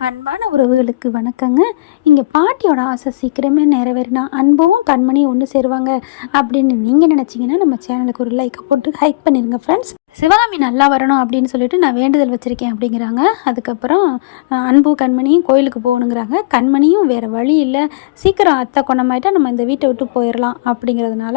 அன்பான உறவுகளுக்கு வணக்கங்க. இங்கே பாட்டியோட ஆசை சீக்கிரமே நிறைவேறினா அன்பும் கண்மணியும் ஒன்று சேருவாங்க அப்படின்னு நீங்கள் நினச்சிங்கன்னா நம்ம சேனலுக்கு ஒரு லைக்கை போட்டு ஹைக் பண்ணிடுங்க ஃப்ரெண்ட்ஸ் சிவகாமி நல்லா வரணும் அப்படின்னு சொல்லிட்டு நான் வேண்டுதல் வச்சுருக்கேன் அப்படிங்கிறாங்க. அதுக்கப்புறம் அன்பு கண்மணியும் கோயிலுக்கு போகணுங்கிறாங்க. கண்மணியும் வேறு வழி இல்லை. சீக்கிரம் அத்தை கொண்டமாயிட்டா நம்ம இந்த வீட்டை விட்டு போயிடலாம் அப்படிங்கிறதுனால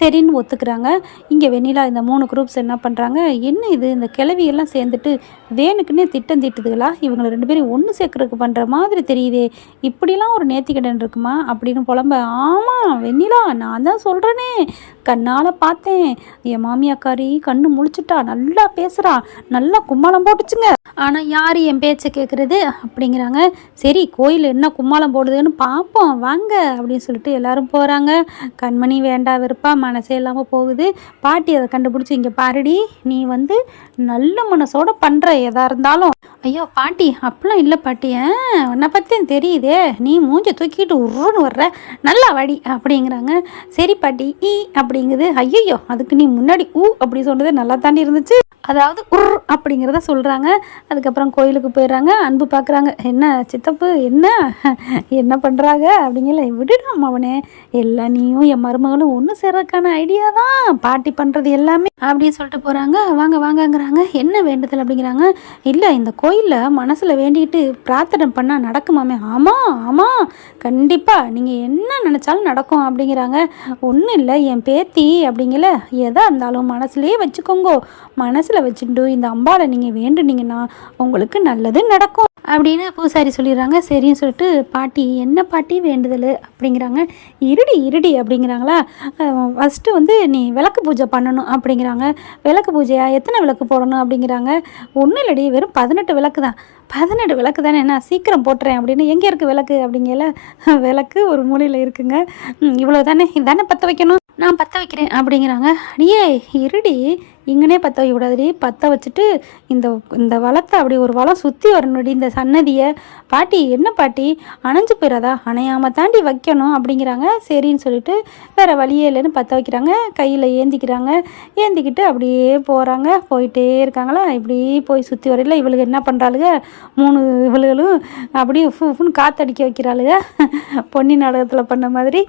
சரின்னு ஒத்துக்கிறாங்க. இங்கே வெண்ணிலா இந்த மூணு குரூப்ஸ் என்ன பண்ணுறாங்க என்ன இது? இந்த கிளவியெல்லாம் சேர்ந்துட்டு வேணுக்குன்னே திட்டம் தீட்டுதுகளா? இவங்களை ரெண்டு பேரும் ஒன்று சேர்க்குறதுக்கு பண்ணுற மாதிரி தெரியுதே. இப்படிலாம் ஒரு நேர்த்திக்கடன் இருக்குமா? அப்படின்னு புலம்ப ஆமாம் வெண்ணிலா நான் தான் சொல்கிறேனே கண்ணால் பார்த்தேன். என் மாமியாக்காரி கண்ணு முழிச்சிட்டா நல்லா பேசுகிறா நல்லா கும்மாளம் போட்டுச்சுங்க. ஆனால் யார் என் பேச்சை கேட்குறது அப்படிங்கிறாங்க. சரி கோயில் என்ன கும்மாளம் போடுதுன்னு பார்ப்போம் வாங்க அப்படின்னு சொல்லிட்டு எல்லாரும் போகிறாங்க கண்மணி வேண்டா விருப்பா மனசே இல்லாமல் போகுது. பாட்டி அதை கண்டுபிடிச்சி இங்கே பாருடி நீ வந்து நல்ல மனசோட பண்ணுற எதாக இருந்தாலும். ஐயோ பாட்டி அப்படிலாம் இல்லை பாட்டி. ஆ, உன்னை பற்றியும் தெரியுதே. நீ மூஞ்ச தூக்கிட்டு உருன்னு வர்ற. நல்லா வாடி அப்படிங்கிறாங்க. சரி பாட்டி ஈ அப்படிங்குது. ஐயோ அதுக்கு நீ முன்னாடி ஊ அப்படி சொன்னது நல்லா தாண்டி இருந்துச்சு. அதாவது உர் அப்படிங்கிறத சொல்கிறாங்க அதுக்கப்புறம் கோயிலுக்கு போயிடுறாங்க. அன்பு பார்க்குறாங்க என்ன சித்தப்பு? என்ன? என்ன பண்ணுறாங்க அப்படிங்கல விடுடாம் அவனே எல்லாம் நீயும் என் மருமகளும் ஒன்று சேர்றதுக்கான ஐடியா தான். பாட்டி பண்ணுறது எல்லாமே அப்படின்னு சொல்லிட்டு போகிறாங்க வாங்க வாங்கங்கிறாங்க. என்ன வேண்டுதல் அப்படிங்கிறாங்க. இல்லை இந்த கோயிலில் மனசில் வேண்டிக்கிட்டு பிரார்த்தனை பண்ணால் நடக்குமாமே? ஆமாம் ஆமாம் கண்டிப்பாக நீங்கள் என்ன நினச்சாலும் நடக்கும் அப்படிங்கிறாங்க. ஒன்றும் இல்லை என் பேத்தி அப்படிங்கல. எதாக இருந்தாலும் மனசுலேயே வச்சுக்கோங்கோ. மனசில் வச்சுட்டு இந்த அம்பாவை நீங்கள் வேண்டுனீங்கன்னா உங்களுக்கு நல்லது நடக்கும். அப்படின்னு பூசாரி சொல்லிடுறாங்க. சரின்னு சொல்லிட்டு பாட்டி என்ன பாட்டி வேண்டுதல்? அப்படிங்கிறாங்க. இருடி இருடி அப்படிங்கிறாங்களா? ஃபஸ்ட்டு வந்து நீ விளக்கு பூஜை பண்ணணும் அப்படிங்கிறாங்க. விளக்கு பூஜையா? எத்தனை விளக்கு போடணும்? அப்படிங்கிறாங்க. ஒன்றும் இல்லடி வெறும் பதினெட்டு விளக்கு தான். பதினெட்டு விளக்கு தானே? என்ன சீக்கிரம் போட்டுறேன் அப்படின்னு எங்கே இருக்குது விளக்கு? அப்படிங்கல. விளக்கு ஒரு மூலையில் இருக்குங்க. இவ்வளோ தானே இதானே பற்ற வைக்கணும்? நான் பற்ற வைக்கிறேன் அப்படிங்கிறாங்க. அடியே இருடி இங்கனே பற்ற வைக்கக்கூடாதுடி பற்ற வச்சுட்டு இந்த இந்த வளத்தை அப்படி ஒரு வளம் சுற்றி வரணுடி இந்த சன்னதியை. பாட்டி என்ன பாட்டி? அணைஞ்சு போயிடாதா அணையாமல் தாண்டி வைக்கணும் அப்படிங்கிறாங்க. சரின்னு சொல்லிட்டு வேறு வழியே இல்லைன்னு பற்ற வைக்கிறாங்க. கையில் ஏந்திக்கிறாங்க. ஏந்திக்கிட்டு அப்படியே போகிறாங்க போயிட்டே இருக்காங்களா? இப்படி போய் சுற்றி வரையில இவளுக்கு என்ன பண்ணுறாளுங்க மூணு இவளுகளும் அப்படியே ஃபு ஃபுன்னு காற்றடிக்க வைக்கிறாளுங்க பொன்னி நாடகத்தில் பண்ண மாதிரி.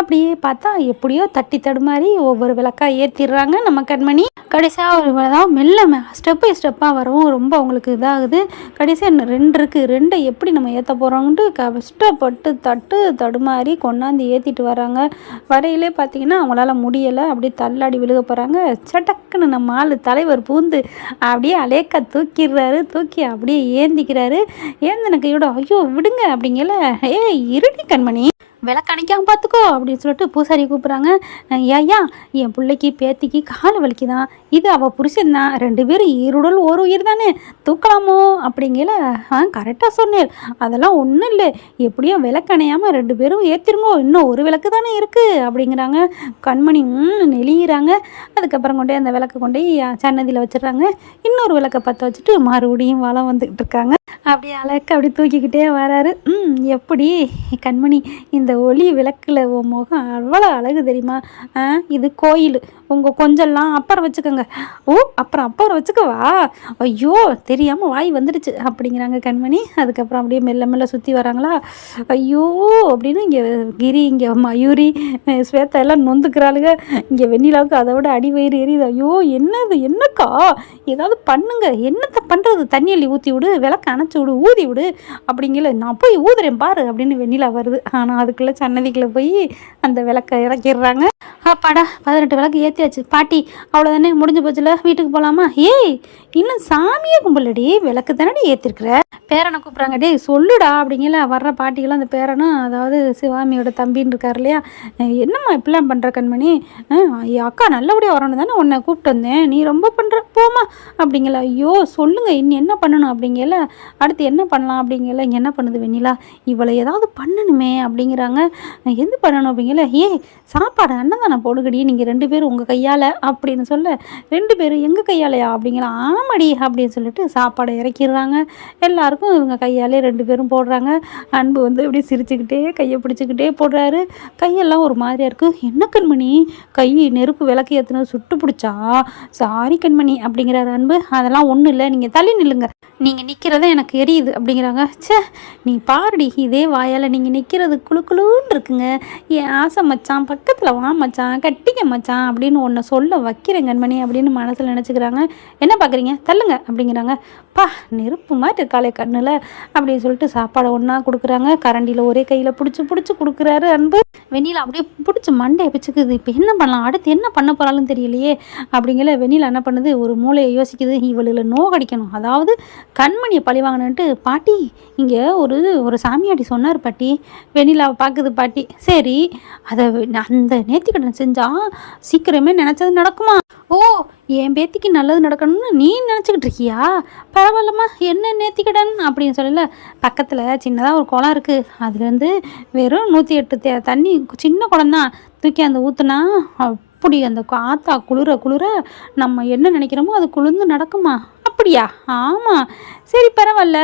அப்படியே பார்த்தா எப்படியோ தட்டி தடுமாறி ஒவ்வொரு விளக்கா ஏற்றிடுறாங்க நம்ம கண்மணி. கடைசியாக ஒரு தான் மெல்ல ஸ்டெப் பை ஸ்டெப்பாக வரவும் ரொம்ப அவங்களுக்கு இதாகுது. கடைசியாக இன்னும் ரெண்டு இருக்குது ரெண்டை எப்படி நம்ம ஏற்ற போகிறோன்ட்டு கஷ்டப்பட்டு தட்டு தடுமாறி கொண்டாந்து ஏற்றிட்டு வராங்க. வரையிலே பார்த்தீங்கன்னா அவங்களால முடியலை. அப்படியே தள்ளாடி விழுக போகிறாங்க சட்டக்குன்னு நம்ம ஆள் தலைவர் பூந்து அப்படியே அலேக்கா தூக்கிடுறாரு. தூக்கி அப்படியே ஏந்திக்கிறாரு. ஏந்தின கையோட ஐயோ விடுங்க அப்படிங்கல. ஏய் இருடி கண்மணி. விளக்கணைக்காம பார்த்துக்கோ அப்படின்னு சொல்லிட்டு பூசாரி கூப்பிட்றாங்க. ஐயா என் பிள்ளைக்கு பேத்திக்கு கால் வலிக்குதான் இது அவள் புருஷன் தான் ரெண்டு பேரும் ஈருடல் ஒரு உயிர் தானே. தூக்கலாமோ? அப்படிங்கல ஆ கரெக்டாக சொன்னேன். அதெல்லாம் ஒன்றும் இல்லை. எப்படியோ விளக்கணையாமல் ரெண்டு பேரும் ஏற்றிருங்கோ இன்னும் ஒரு விளக்கு தானே இருக்குது அப்படிங்கிறாங்க. கண்மணி நெளிகிறாங்க அதுக்கப்புறம் கொண்டு அந்த விளக்கு கொண்டு போய் சன்னதியில் வச்சிடுறாங்க. இன்னொரு விளக்கை பற்ற வச்சுட்டு மறுபடியும் வளம் வந்துக்கிட்டு இருக்காங்க. அப்படியே அழக்க அப்படி தூக்கிக்கிட்டே வராரு. ம் எப்படி? கண்மணி இந்த ஒளி விளக்கில் முகம் அவ்வளோ அழகு தெரியுமா? இது கோயில். உங்கள் கொஞ்சம்லாம் அப்புறம் வச்சுக்கோங்க. ஓ அப்புறம் அப்புறம் வச்சுக்கவா? ஐயோ தெரியாமல் வாய் வந்துடுச்சு அப்படிங்கிறாங்க கண்மணி. அதுக்கப்புறம் அப்படியே மெல்ல மெல்ல சுற்றி வராங்களா? ஐயோ அப்படின்னு இங்கே கிரி இங்கே மயூரி அஹ் ஸ்வேதா எல்லாம் நொந்துக்கிறாளுங்க இங்கே வெண்ணிலாவுக்கு அதை விட அடி வயிறு எரியுது. ஐயோ என்னது என்னக்கா? ஏதாவது பண்ணுங்க. என்னத்தை பண்ணுறது தண்ணி அள்ளி ஊற்றி விடு விளக்கு அணைச்சி விடு ஊதி விடு. அப்படிங்கிற நான் போய் ஊதுறேன் பாரு அப்படின்னு வெண்ணிலா வருது. ஆனால் அதுக்குள்ளே சன்னதிக்குள்ளே போய் அந்த விளக்கை இறக்கிடுறாங்க. அப்பாடா பதினெட்டு விளக்கு ஏற்றியாச்சு பாட்டி அவ்வளோதானே முடிஞ்சு போச்சுல? வீட்டுக்கு போகலாமா ஏய் இன்னும் சாமியை கும்பலடி விளக்கு தானடி ஏற்றிருக்கிற பேரனை கூப்பிட்றாங்க டேய் சொல்லுடா அப்படிங்கல வர்ற பாட்டிகளும் அந்த பேரனும் அதாவது சிவாமியோட தம்பின்னு இருக்கார் இல்லையா? என்னம்மா இப்படிலாம் பண்ணுற கண்மணி? ஐயா, அக்கா நல்லபடியாக வரணும் தானே உன்னை கூப்பிட்டு வந்தேன். நீ ரொம்ப பண்ணுற போமா அப்படிங்கல. ஐயோ சொல்லுங்க இன்னும் என்ன பண்ணணும்? அப்படிங்கல. அடுத்து என்ன பண்ணலாம்? அப்படிங்கல. இங்கே என்ன பண்ணுது வெண்ணிலா? இவளை ஏதாவது பண்ணணுமே அப்படிங்கிறாங்க. எது பண்ணணும்? அப்படிங்கல. ஏய் சாப்பாடு தானே போடுகடி நீங்கள் ரெண்டு பேரும் உங்கள் கையால் அப்படின்னு சொல்ல. ரெண்டு பேரும் எங்கள் கையாலையா? அப்படிங்களா ஆமாடி அப்படின்னு சொல்லிட்டு சாப்பாடை இறக்கிடுறாங்க. எல்லாருக்கும் இவங்க கையாலே ரெண்டு பேரும் போடுறாங்க. அன்பு வந்து அப்படியே சிரிச்சுக்கிட்டே கையை பிடிச்சிக்கிட்டே போடுறாரு. கையெல்லாம் ஒரு மாதிரியாக இருக்குது என்ன கண்மணி? கை நெருப்பு விளக்கு ஏற்றுனது சுட்டு பிடிச்சா? சாரி கண்மணி அப்படிங்கிறாரு அன்பு. அதெல்லாம் ஒன்றும் இல்லை. நீங்கள் தள்ளி நில்லுங்க. நீங்கள் நிற்கிறத எனக்கு எரியுது அப்படிங்கிறாங்க. ச்சே நீ பாருடி. இதே வாயால் நீங்கள் நிற்கிறது குளு குளுன்னு இருக்குங்க. என் ஆசை மச்சான் பக்கத்தில் வா மச்சான் கட்டிக்க மச்சான் அப்படின்னு ஒன்று சொல்ல வைக்கிறேன் கண்மணி அப்படின்னு மனசில் நினச்சிக்கிறாங்க. என்ன பார்க்குறீங்க தள்ளுங்க அப்படிங்கிறாங்க. பா நெருப்பு மாதிரி இருக்காளே கண்ணில் அப்படின்னு சொல்லிட்டு சாப்பாடை ஒன்றா கொடுக்குறாங்க. கரண்டியில் ஒரே கையில் பிடிச்சி பிடிச்சி கொடுக்குறாரு அன்பு. வெண்ணிலா அப்படியே பிடிச்சி மண்டையை பிச்சுக்குது. இப்போ என்ன பண்ணலாம்? அடுத்து என்ன பண்ண போகிறாலும் தெரியலையே. அப்படிங்கிற வெண்ணிலா என்ன பண்ணுது? ஒரு மூளையை யோசிக்குது. இவளில் நோகடிக்கணும் அதாவது கண்மணியை பழி வாங்கினன்ட்டு பாட்டி இங்கே ஒரு ஒரு சாமியாடி சொன்னார் பாட்டி. வெண்ணிலாவை பார்க்குது பாட்டி. சரி அதை அந்த நேர்த்திக்கடன் செஞ்சால் சீக்கிரமே நினச்சது நடக்குமா? ஓ என் பேத்திக்கு நல்லது நடக்கணும்னு நீ நினச்சிக்கிட்டு இருக்கியா? பரவாயில்லம்மா என்ன நேர்த்திக்கடன் அப்படின்னு சொல்லல. பக்கத்தில் சின்னதாக ஒரு குளம் இருக்குது அதுலேருந்து வெறும் நூற்றி எட்டு தே தண்ணி சின்ன குளம் தான். தூக்கி அந்த ஊற்றுனா அப்படி அந்த காத்தா குளிர குளிர நம்ம என்ன நினைக்கிறோமோ அது குளிர்ந்து நடக்குமா? அப்படியா? ஆமாம் சரி பரவாயில்ல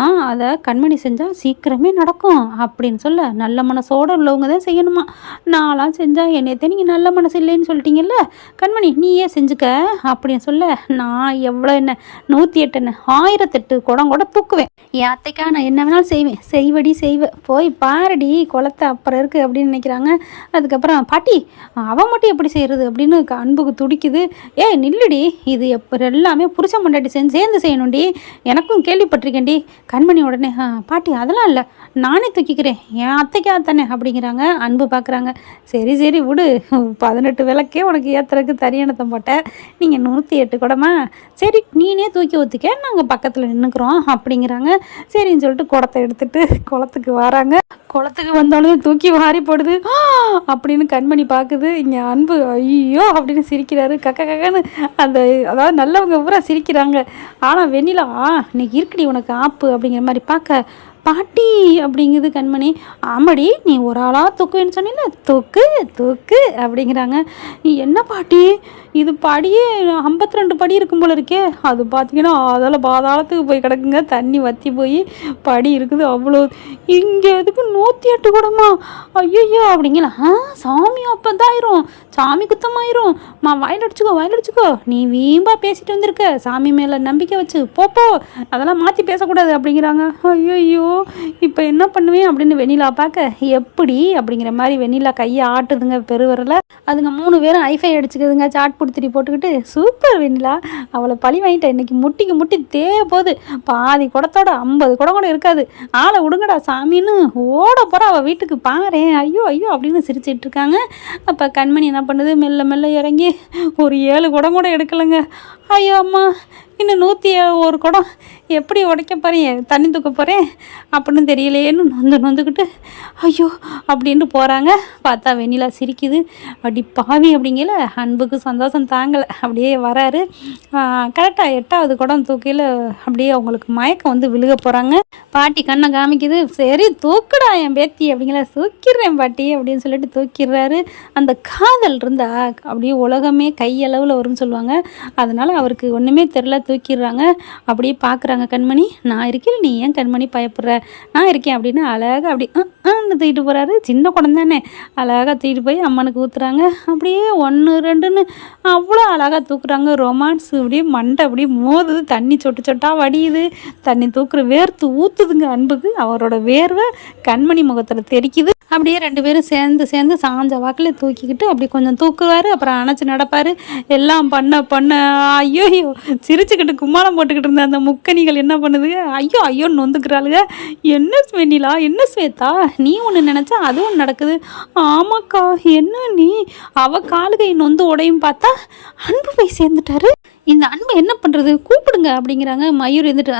ஆ அதை கண்மணி செஞ்சால் சீக்கிரமே நடக்கும் அப்படின்னு சொல்ல நல்ல மனசோடு உள்ளவங்க தான் செய்யணுமா? நான்லாம் செஞ்சால் என்னையத்தை நீங்கள் நல்ல மனசு இல்லைன்னு சொல்லிட்டீங்கல்ல? கண்மணி நீயே செஞ்சுக்க அப்படின்னு சொல்ல நான் எவ்வளோ என்ன நூற்றி எட்டு என்ன ஆயிரத்தெட்டு குடம் கூட தூக்குவேன். என் அத்தைக்கா நான் என்ன வேணாலும் செய்வேன். செய்வடி செய்வேன் போய் பாருடி குளத்தை அப்புறம் இருக்குது அப்படின்னு நினைக்கிறாங்க. அதுக்கப்புறம் பாட்டி அவன் மட்டும் எப்படி செய்கிறது அப்படின்னு அன்புக்கு துடிக்குது. ஏய் நில்லுடி. இது எப்போ எல்லாமே புருஷன் மண்டடி செஞ்சு சேர்ந்து செய்யணும்டி. எனக்கும் கேள்விப்பட்டிருக்கேன்டி. கண்மணி உடனே "ஆ, பாட்டி அதெல்லாம் இல்லை. நானே தூக்கிக்கிறேன். என் அத்தைக்கா தானே அப்படிங்கிறாங்க. அன்பு பார்க்குறாங்க சரி சரி விடு. பதினெட்டு விளக்கே உனக்கு ஏற்றுறதுக்கு தரியானத்தம் போட்டேன் நீங்கள் நூற்றி எட்டு குடமா? சரி நீனே தூக்கி ஊற்றிக்க நாங்கள் பக்கத்தில் நின்றுக்கிறோம் அப்படிங்கிறாங்க. சரின்னு சொல்லிட்டு குடத்தை எடுத்துகிட்டு குளத்துக்கு வராங்க. குளத்துக்கு வந்தோடனே தூக்கி வாரி போடுது. "ஆ!" அப்படின்னு கண்மணி பார்க்குது. இங்கே அன்பு ஐயோ அப்படின்னு சிரிக்கிறாரு. கக்க கக்கன்னு அந்த அதாவது நல்லவங்க பூரா சிரிக்கிறாங்க. ஆனால் வெண்ணிலா இன்னைக்கு இருக்குடி உனக்கு ஆப்பு அப்படிங்கிற மாதிரி பார்க்க. பாட்டி அப்படிங்குது கண்மணி. ஆமாடி நீ ஒரு ஆளாக தூக்குன்னு சொன்னீங்களா தூக்கு தூக்கு அப்படிங்கிறாங்க. "நீ என்ன பாட்டி? இது படியே ஐம்பத்தி ரெண்டு படி இருக்கும் போல இருக்கே. அது பார்த்தீங்கன்னா அதில் பாதாளத்துக்கு போய் கிடக்குங்க. தண்ணி வற்றி போய் படி இருக்குது அவ்வளோ. இங்கே எதுக்கு நூற்றி எட்டு கூடமா? ஐயோ அப்படிங்களா? ஆ சாமி அப்போ ஆயிரும். சாமி குத்தமாயிரும் மா வயலடிச்சுக்கோ அடிச்சுக்கோ அடிச்சுக்கோ நீ வீம்பா பேசிட்டு வந்திருக்க. சாமி மேலே நம்பிக்கை வச்சு போப்போ அதெல்லாம் மாற்றி பேசக்கூடாது அப்படிங்கிறாங்க. ஐயோ இப்போ என்ன பண்ணுவேன் அப்படின்னு வெண்ணிலா பார்க்க எப்படி அப்படிங்கிற மாதிரி வெண்ணிலா கையை ஆட்டுதுங்க பெருவரில். அதுங்க மூணு பேரும் ஐஃபை அடிச்சுக்குதுங்க சாட் புடுத்திரி போட்டுக்கிட்டு சூப்பர் வெண்ணிலா அவளை பழி வாங்கிட்டேன் இன்னைக்கு முட்டிக்கு முட்டி தே போகுது பாதி குடத்தோட ஐம்பது குடம் கூட இருக்காது. ஆளை விடுங்கடா சாமின்னு ஓட போகிற அவள் வீட்டுக்கு பாரேன் ஐயோ ஐயோ அப்படின்னு சிரிச்சிட்டு இருக்காங்க. அப்போ கண்மணி என்ன பண்ணுது? மெல்ல மெல்ல இறங்கி ஒரு ஏழு குடம் கூட எடுக்கலைங்க. ஐயோ அம்மா. இன்னும் நூற்றி ஒரு குடம். எப்படி உடைக்க போகிறேன் தண்ணி தூக்க போகிறேன் அப்படின்னு தெரியலையேன்னு நொந்து நொந்துக்கிட்டு ஐயோ அப்படின்ட்டு போகிறாங்க பார்த்தா வெண்ணிலா சிரிக்குது. அப்படி பாவி அப்படிங்கல அன்புக்கு சந்தோஷம் தாங்கலை. அப்படியே வராரு. கரெக்டாக எட்டாவது குடம் தூக்கையில் அப்படியே அவங்களுக்கு மயக்கம் வந்து விழுக போகிறாங்க பாட்டி கண்ணை காமிக்குது. சரி தூக்குடா என் பேத்தி அப்படிங்கிற தூக்கிடுறேன் பாட்டி அப்படின்னு சொல்லிட்டு தூக்கிடுறாரு. அந்த காதல் இருந்தா அப்படியே உலகமே கையளவில் வரும்னு சொல்லுவாங்க. அதனால் அவருக்கு ஒன்றுமே தெரில தூக்கிடுறாங்க. அப்படியே பார்க்குறாங்க கண்மணி நான் இருக்கேன். நீ ஏன் கண்மணி பயப்படுற? நான் இருக்கேன். அப்படின்னு அழகாக அப்படி தூக்கிட்டு போகிறாரு சின்ன குடம் தானே. அழகாக தூக்கிட்டு போய் அம்மனுக்கு ஊற்றுறாங்க அப்படியே ஒன்று ரெண்டுன்னு அவ்வளோ அழகாக தூக்குறாங்க. ரொமான்ஸ் அப்படியே மண்டை அப்படியே மோதுது. தண்ணி சொட்டு சொட்டாக வடியுது. தண்ணி தூக்குற வேர்த்து ஊற்றுதுங்க அன்புக்கு. அவரோட வேர்வை கண்மணி முகத்தில் தெரிக்குது. அப்படியே ரெண்டு பேரும் சேர்ந்து சேர்ந்து சாஞ்ச வாக்கில் தூக்கிக்கிட்டு அப்படி கொஞ்சம் தூக்குவார் அப்புறம் அணைச்சி நடப்பார். எல்லாம் பண்ண பண்ண ஐயோ ஐயோ சிரிச்சுக்கிட்டு கும்மாளம் போட்டுக்கிட்டு இருந்த அந்த முக்கணிகள் என்ன பண்ணுதுங்க ஐயோ ஐயோன்னு நொந்துக்கிறாளுங்க என்ன ஸ்வெனிலா என்ன ஸ்வேதா? நீ ஒன்று நினச்சா அதுவும் நடக்குது. ஆமாக்கா என்ன நீ? அவ காலுகை நொந்து உடையும் பார்த்தா அன்பு போய் சேர்ந்துட்டாரு. இந்த அன்பு என்ன பண்ணுறது கூப்பிடுங்க அப்படிங்கிறாங்க. மயூர் இருந்துட்டு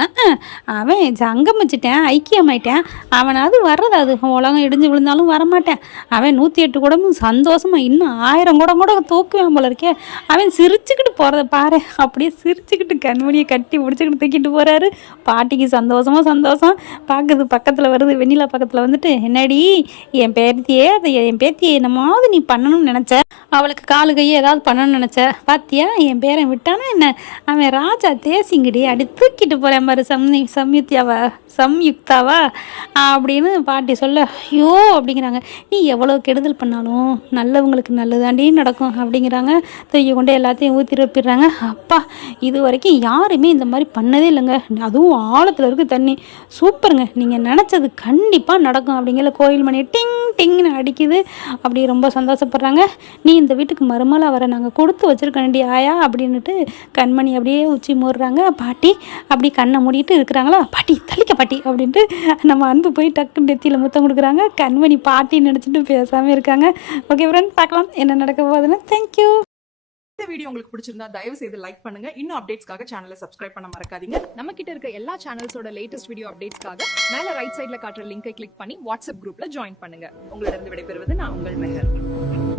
அவன் ஜங்கம் வச்சுட்டேன் ஐக்கியமாயிட்டேன் அவனாவது வர்றது அது? உலகம் இடிஞ்சு விழுந்தாலும் வரமாட்டேன். அவன் நூற்றி எட்டு குடமும் சந்தோஷமாக இன்னும் ஆயிரம் குடம் கூட தூக்குவேன் போல இருக்கே. அவன் சிரிச்சுக்கிட்டு போகிறத பாரு. அப்படியே சிரிச்சுக்கிட்டு கண்மணியை கட்டி பிடிச்சிக்கிட்டு தூக்கிட்டு போகிறாரு பாட்டிக்கு சந்தோஷமாக சந்தோஷம். பார்க்குது பக்கத்தில் வருது வெண்ணிலா பக்கத்தில் வந்துட்டு என்னடி என் பேத்தியே அதை என் பேத்தியை என்னமாவது நீ பண்ணணும்னு நினச்ச? அவளுக்கு காலு கையை ஏதாவது பண்ணணும்னு நினச்ச? பாத்தியா? என் பேரன் விட்டானா என்ன? அவன் ராஜா தேசிங்கடி அடி தூக்கிட்டு போகிறேன் பாரு சம்யு சம்யுக்தியாவா சம்யுக்தாவா அப்படின்னு பாட்டி சொல்ல ஐயோ அப்படிங்கிறாங்க. நீ எவ்வளோ கெடுதல் பண்ணாலும் நல்லவங்களுக்கு நல்லதாண்டி நடக்கும் அப்படிங்கிறாங்க. தூக்கி கொண்டு எல்லாத்தையும் ஊற்றி வைப்பிடுறாங்க அப்பா இது வரைக்கும் யாருமே இந்த மாதிரி பண்ணதே இல்லைங்க. அதுவும் ஆழத்தில் இருக்குது தண்ணி. சூப்பருங்க. நீங்கள் நினச்சது கண்டிப்பாக நடக்கும் அப்படிங்கிற கோயில் மணி டிங் டிங்னு அடிக்குது. அப்படி ரொம்ப சந்தோஷப்படுறாங்க. நீ இந்த வீட்டுக்கு மறுமலாக வர நாங்கள் கொடுத்து வச்சுருக்கண்டி ஆயா அப்படின்னுட்டு கண்மணி அப்படியே உச்சி மூடுறாங்க. பாட்டி அப்படி கண்ணை மூடிட்டு இருக்கிறாங்களா? பாட்டி தள்ளிக்க பாட்டி அப்படின்ட்டு நம்ம அன்பு போய் டக்குன்னு நெத்தியில் முத்தம் கொடுக்குறாங்க. கண்மணி பாட்டின்னு நினச்சிட்டு பேசாமல் இருக்காங்க. ஓகே ஃப்ரெண்ட் பார்க்கலாம் என்ன நடக்க போகுதுன்னு. தேங்க்யூ இந்த வீடியோ உங்களுக்கு பிடிச்சிருந்தா தயவு செய்து லைக் பண்ணுங்க. இன்னும் அப்டேட்ஸ்க்காக சேனலை சப்ஸ்கிரைப் பண்ண மறக்காதீங்க. நம்ம கிட்ட இருக்க எல்லா சேனல்ஸோட லேட்டஸ்ட் வீடியோ அப்டேட்ஸ்க்காக மேல ரைட் சைடுல காட்டுற லிங்கை கிளிக் பண்ணி வாட்ஸ்அப் குரூப்ல ஜாயின் பண்ணுங்க. உங்களிடம் விடைபெறுவது நான் உங்கள் மெஹர்.